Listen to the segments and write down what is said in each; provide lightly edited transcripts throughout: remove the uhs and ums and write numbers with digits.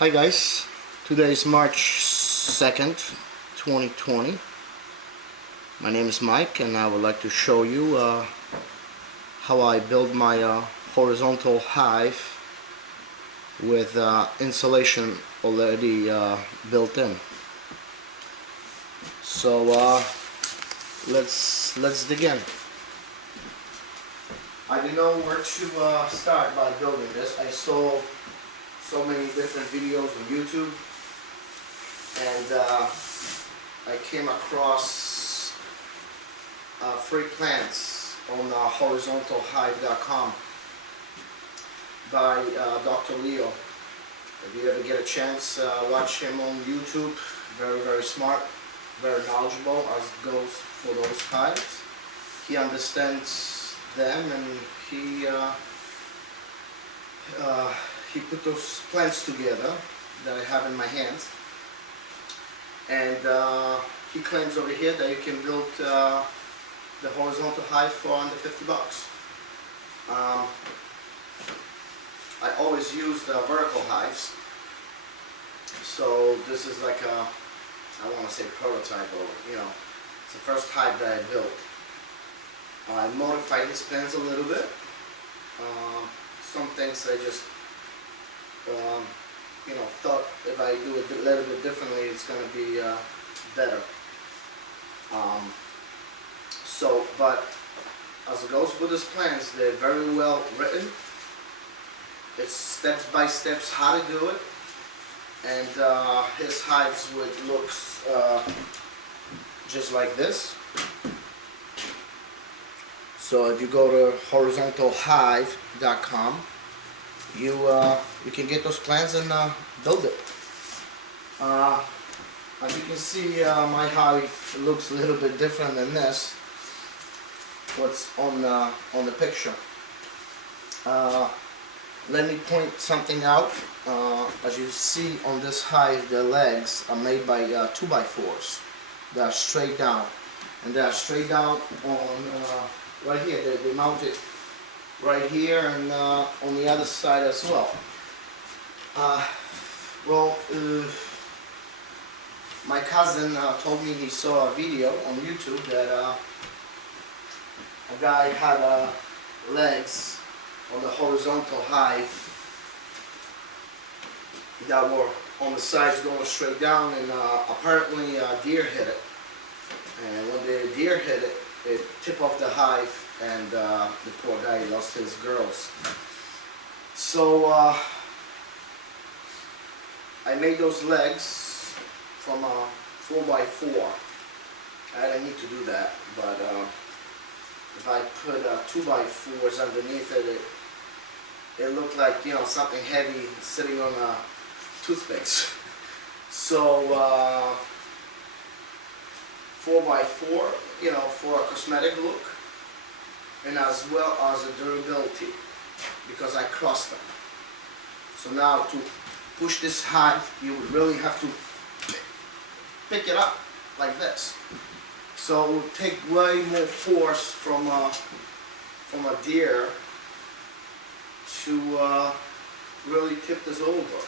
Hi guys, today is March 2nd, 2020. My name is Mike and I would like to show you how I build my horizontal hive with insulation already built in. So let's dig in. I didn't know where to start by building this. I saw so many different videos on YouTube, and I came across free plants on horizontalhive.com by Dr. Leo. If you ever get a chance, watch him on YouTube. Very smart, very knowledgeable as it goes for those hives. He understands them, and he put those plants together that I have in my hands, and he claims over here that you can build the horizontal hive for under $50. I always use the vertical hives, so this is like a, I want to say prototype, or it's the first hive that I built. I modified his plans a little bit. Some things I just thought if I do it a little bit differently, it's going to be better. But as it goes with his plans, they're very well written. It's steps by steps how to do it, and his hives would look just like this. So if you go to horizontalhive.com, you can get those plans and build it. As you can see, my hive looks a little bit different than this. What's on the picture. Let me point something out. As you see on this hive, the legs are made by 2x4s. They are straight down, and they are straight down on right here. They mount it right here, and on the other side as well. My cousin told me he saw a video on YouTube that a guy had legs on the horizontal hive that were on the sides going straight down, and apparently a deer hit it. And when the deer hit it, it tipped off the hive, and the poor guy lost his girls. So I made those legs from a 4x4. I didn't need to do that, but if I put 2x4s underneath it, it looked like something heavy sitting on toothpicks. So 4x4, for a cosmetic look, and as well as a durability, because I crossed them. So now to push this hive, you would really have to pick it up like this. So it would take way more force from a deer to really tip this over.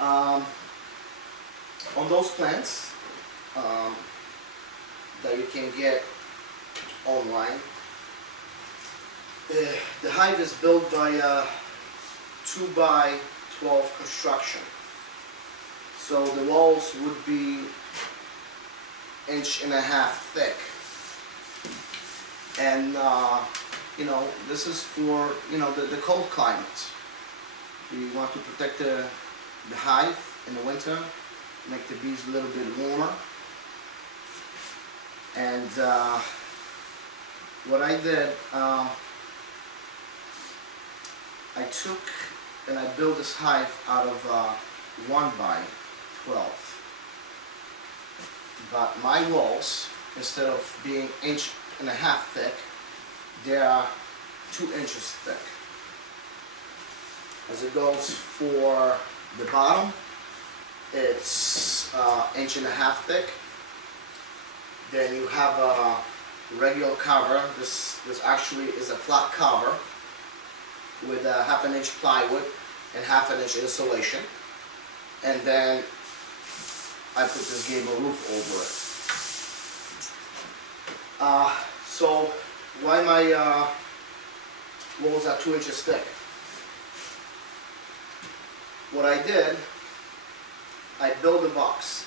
On those plants that you can get online, the hive is built by a 2x12 construction. So the walls would be 1.5 inches thick, and this is for the cold climates. You want to protect the hive in the winter, make the bees a little bit warmer. And what I did, I took and I built this hive out of 1x12. But my walls, instead of being 1.5 inches thick, they are 2 inches thick. As it goes for the bottom, it's 1.5 inches thick. Then you have a regular cover. This actually is a flat cover with a 1/2 inch plywood and 1/2 inch insulation, and then I put this gable roof over it. So why my walls are 2 inches thick? What I did, I built a box,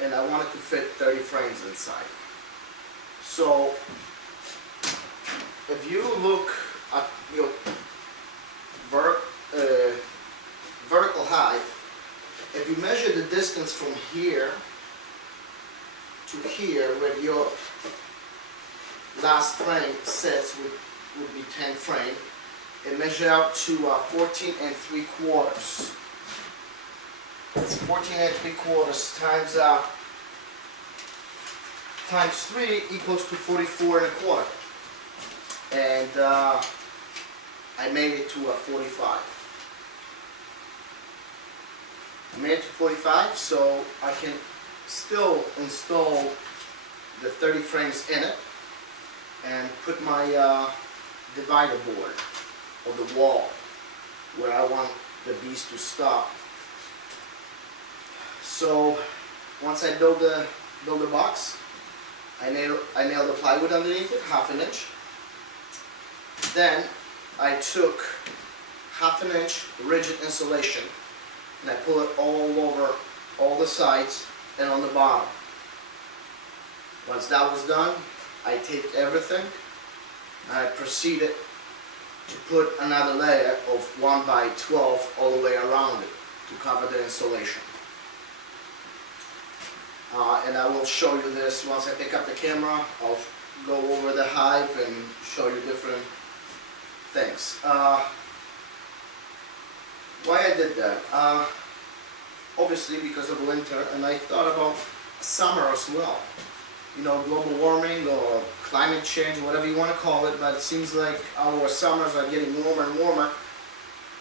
and I wanted to fit 30 frames inside. So if you look at your vertical hive, if you measure the distance from here to here, where your last frame sits, would be 10 frame. It measures out to 14 3/4. It's 14 3/4 times 3 equals to 44 1/4. And I made it to a 45. I made it to 45, so I can still install the 30 frames in it and put my divider board of the wall where I want the bees to stop. So once I build the box, I nailed the plywood underneath it, 1/2 inch. Then I took 1/2 inch rigid insulation and I pull it all over all the sides and on the bottom. Once that was done, I taped everything and I proceeded to put another layer of 1 by 12 all the way around it to cover the insulation. And I will show you this once I pick up the camera. I'll go over the hive and show you different things. Why I did that? Obviously because of winter, and I thought about summer as well. You know, global warming or climate change, whatever you want to call it, but it seems like our summers are getting warmer and warmer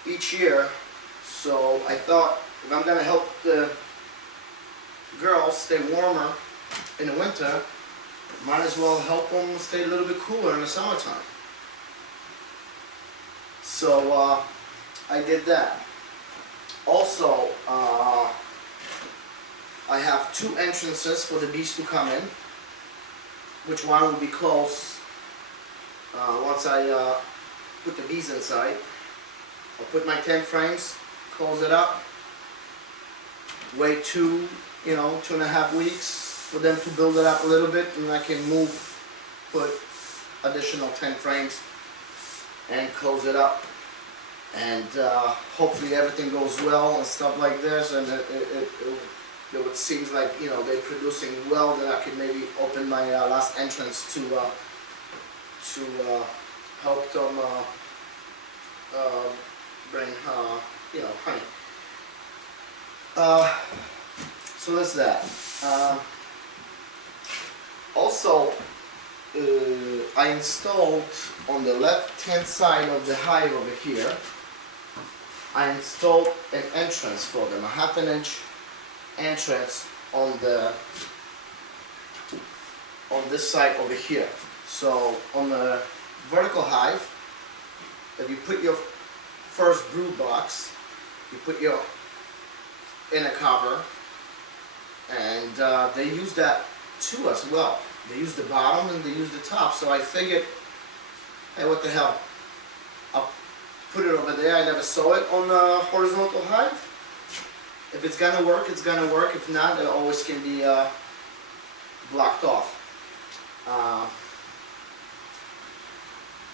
each year. So I thought, if I'm going to help the girls stay warmer in the winter, might as well help them stay a little bit cooler in the summertime. So I did that. Also, I have 2 entrances for the bees to come in, which one will be closed once I put the bees inside. I'll put my 10 frames, close it up, wait 2.5 weeks for them to build it up a little bit, and I can put additional 10 frames and close it up. And hopefully everything goes well and stuff like this, and it seems like, you know, they're producing well, then I could maybe open my last entrance to help them bring honey. So that's that. Also, I installed on the left-hand side of the hive over here, I installed an entrance for them, a 1/2 inch entrance on this side over here. So on the vertical hive, if you put your first brood box, you put your inner cover, and they use that too as well. They use the bottom and they use the top. So I figured, hey, what the hell? I'll put it over there. I never saw it on the horizontal hive. If it's gonna work, it's gonna work. If not, it always can be blocked off.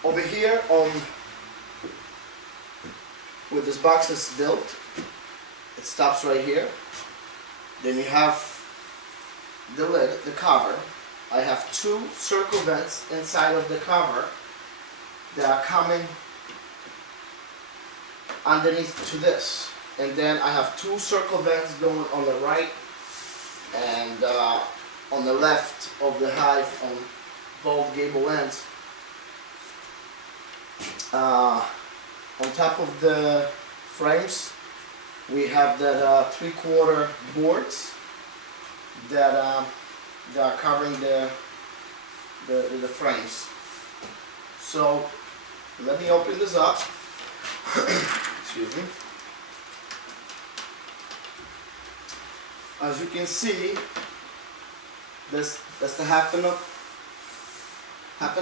Over here, where this box is built, it stops right here. Then you have the lid, the cover. I have 2 circle vents inside of the cover that are coming underneath to this. And then I have 2 circle vents going on the right and on the left of the hive on both gable ends. On top of the frames, we have that 3/4 boards that are covering the frames. So let me open this up. excuse me. As you can see, that's the half an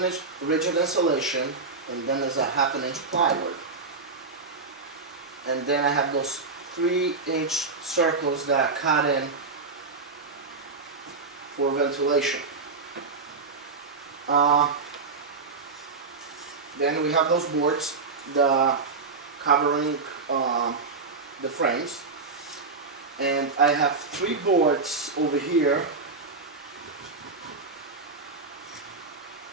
inch rigid insulation, and then there's a half an inch plywood. And then I have those 3-inch circles that are cut in for ventilation. Then we have those boards, the covering the frames, and I have 3 boards over here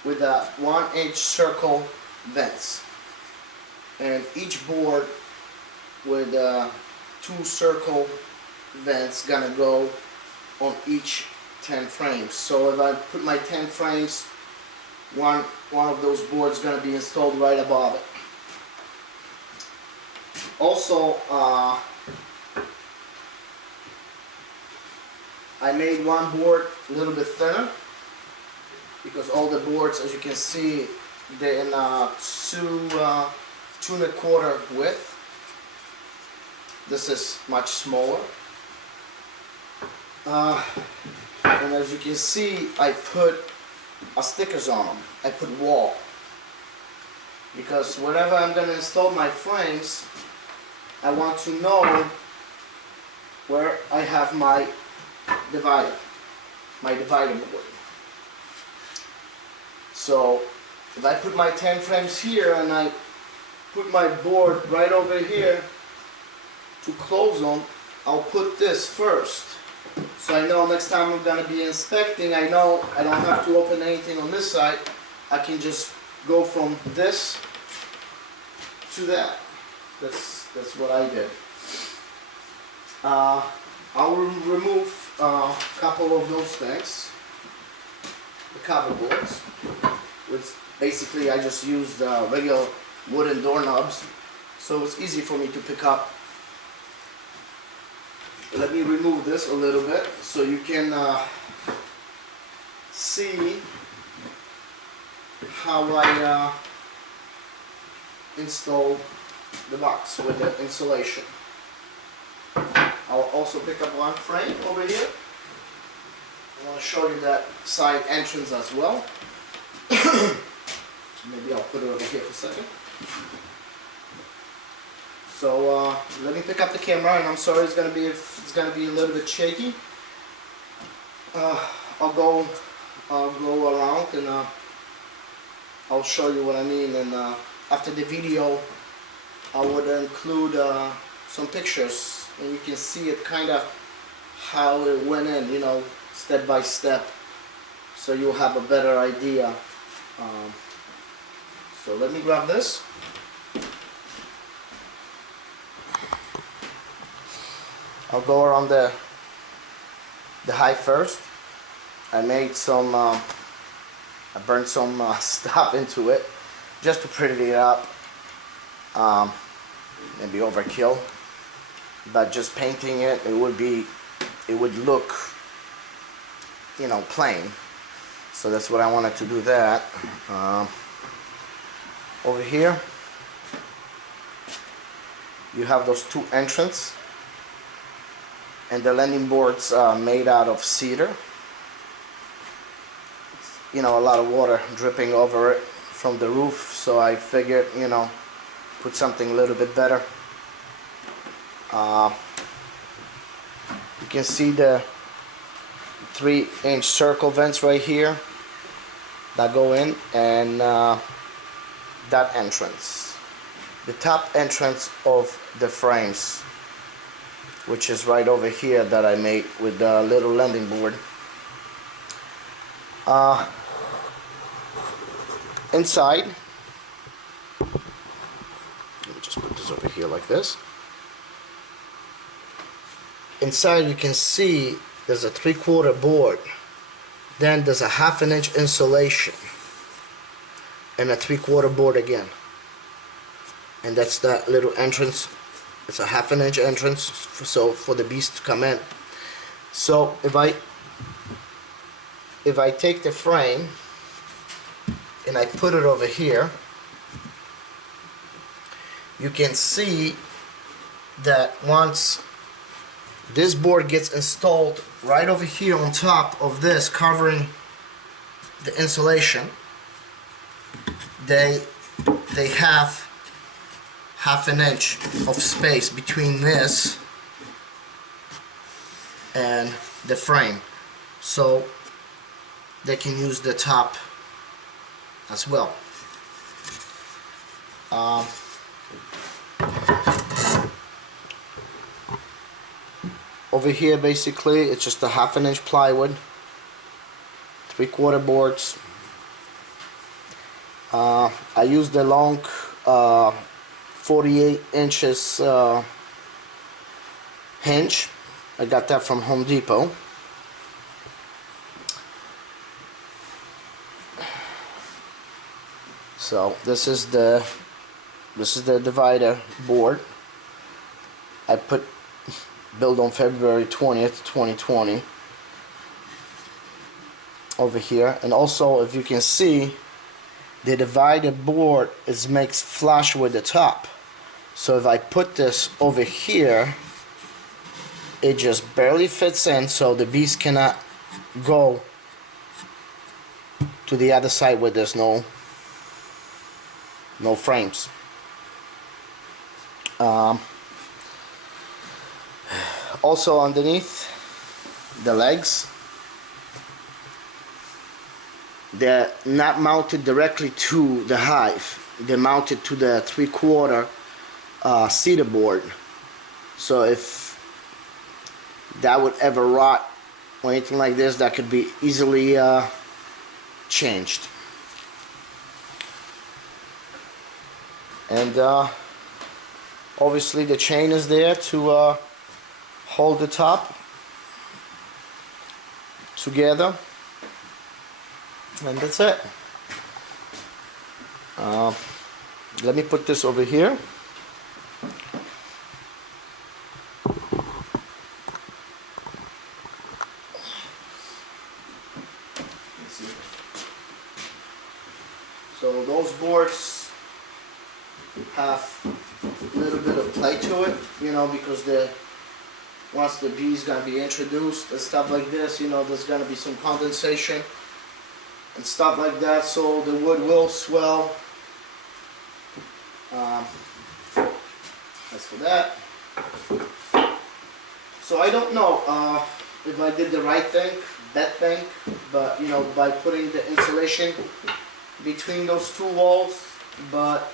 with a 1-inch circle vents, and each board with 2 circle vents gonna go on each 10 frames. So if I put my 10 frames, one of those boards gonna be installed right above it. Also, I made one board a little bit thinner because all the boards, as you can see, they're in 2 2¼ width. This is much smaller. And as you can see, I put stickers on them. I put wall. Because wherever I'm going to install my frames, I want to know where I have my divider board. So if I put my 10 frames here and I put my board right over here to close them, I'll put this first. So I know next time I'm going to be inspecting, I know I don't have to open anything on this side. I can just go from this to that. That's what I did. I'll remove a couple of those things, the cover boards, which basically I just used regular wooden doorknobs, so it's easy for me to pick up. Let me remove this a little bit so you can see how I install the box with the insulation. I'll also pick up one frame over here. I want to show you that side entrance as well. Maybe I'll put it over here for a second. So let me pick up the camera, and I'm sorry it's gonna be a little bit shaky. I'll go around and I'll show you what I mean. And after the video, I would include some pictures, and you can see it kind of how it went in, you know, step by step, so you'll have a better idea. So let me grab this. I'll go around the hive first. I made some, I burned some stuff into it just to pretty it up. Maybe overkill, but just painting it, it would look, you know, plain. So that's what I wanted to do. That over here you have those 2 entrances, and the landing boards are made out of cedar. You know, a lot of water dripping over it from the roof, so I figured, you know, put something a little bit better. You can see the 3-inch circle vents right here that go in, and that entrance, the top entrance of the frames, which is right over here, that I made with the little landing board. Inside, let me just put this over here like this. Inside you can see there's a 3/4 board, then there's a 1/2 inch insulation, and a 3/4 board again, and that's that little entrance. It's a 1/2 inch entrance, for the bees to come in. So if I take the frame and I put it over here, you can see that once this board gets installed right over here on top of this, covering the insulation, they have half an inch of space between this and the frame, so they can use the top as well. Over here basically it's just a half an inch plywood, 3/4 boards. I used the long 48 inches hinge. I got that from Home Depot. So this is the divider board. I put built on February 20th, 2020 over here. And also, if you can see, the divider board is mixed flush with the top. So if I put this over here, it just barely fits in, so the bees cannot go to the other side where there's no frames. Also underneath the legs, they're not mounted directly to the hive. They're mounted to the 3/4 cedar board. So if that would ever rot or anything like this, that could be easily changed. And obviously the chain is there to hold the top together, and that's it. Let me put this over here. So those boards have a little bit of play to it, you know, because once the bee's gonna be introduced and stuff like this, you know, there's gonna be some condensation and stuff like that, so the wood will swell. As for that, so I don't know if I did the right thing, that thing, but you know, by putting the insulation between those two walls, but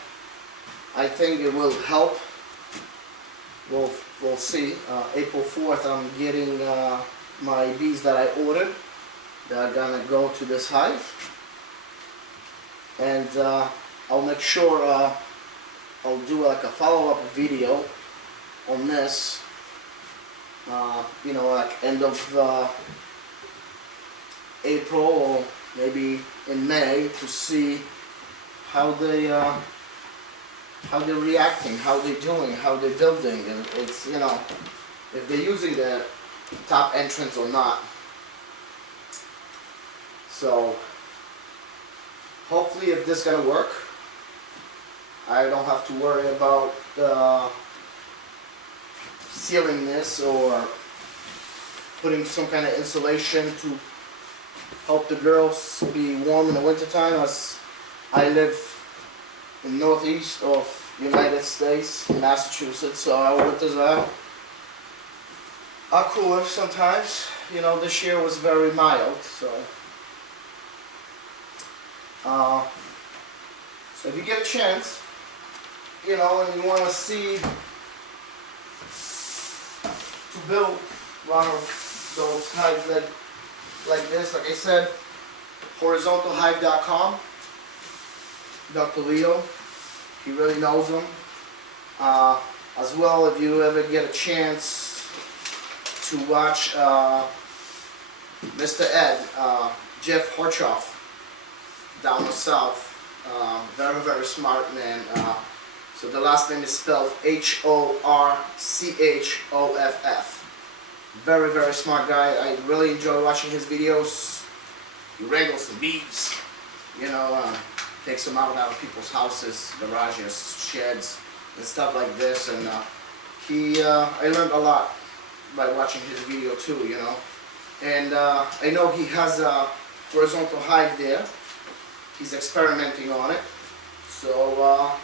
I think it will help. We'll see. April 4th I'm getting my bees that I ordered that are gonna go to this hive, and I'll make sure I'll do like a follow-up video on this, you know, like end of April or maybe in May, to see how they're reacting, how they're doing, how they're building, and it's, you know, if they're using the top entrance or not. So hopefully, if this is gonna work, I don't have to worry about sealing this or putting some kind of insulation to help the girls be warm in the wintertime, as I live in northeast of United States, Massachusetts, so our winters are cooler sometimes. You know, this year was very mild, so so if you get a chance, you know, and you want to see to build one of those hives like this, like I said, horizontalhive.com. Dr. Leo, he really knows them. As well, if you ever get a chance to watch Mr. Ed, Jeff Horchoff, down the south, very, very smart man. So the last name is spelled Horchoff. Very, very smart guy. I really enjoy watching his videos. He wrangles some bees, you know, takes them out of people's houses, garages, sheds, and stuff like this, and I learned a lot by watching his video too, you know. And I know he has a horizontal hive there. He's experimenting on it. So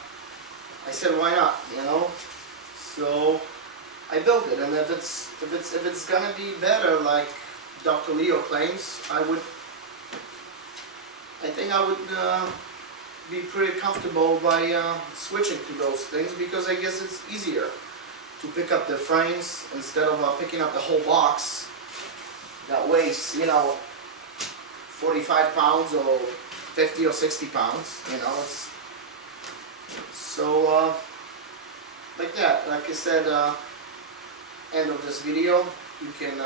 I said, why not, you know? So I built it, and if it's gonna be better, like Dr. Leo claims, I think I would be pretty comfortable by switching to those things, because I guess it's easier to pick up the frames instead of picking up the whole box that weighs, you know, 45 pounds or 50 or 60 pounds, you know. It's so like that. Like I said, end of this video, you can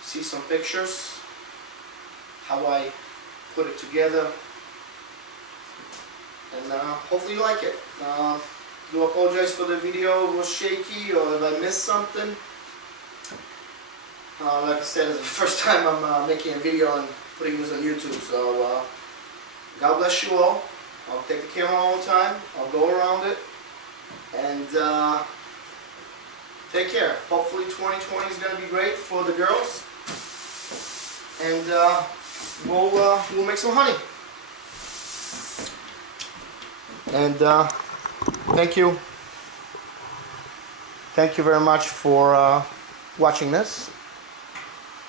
see some pictures how I put it together, and hopefully you like it. Do apologize for the video, it was shaky, or if I missed something. Like I said, it's the first time I'm making a video and putting this on YouTube, so God bless you all. I'll take the camera all the time, I'll go around it, and take care. Hopefully 2020 is going to be great for the girls, and we'll make some honey. And thank you very much for watching this,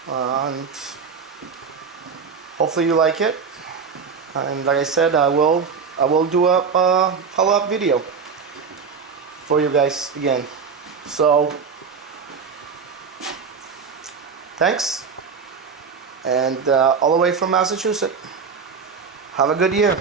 and hopefully you like it. And like I said, I will do a follow-up video for you guys again. So thanks, and all the way from Massachusetts. Have a good year.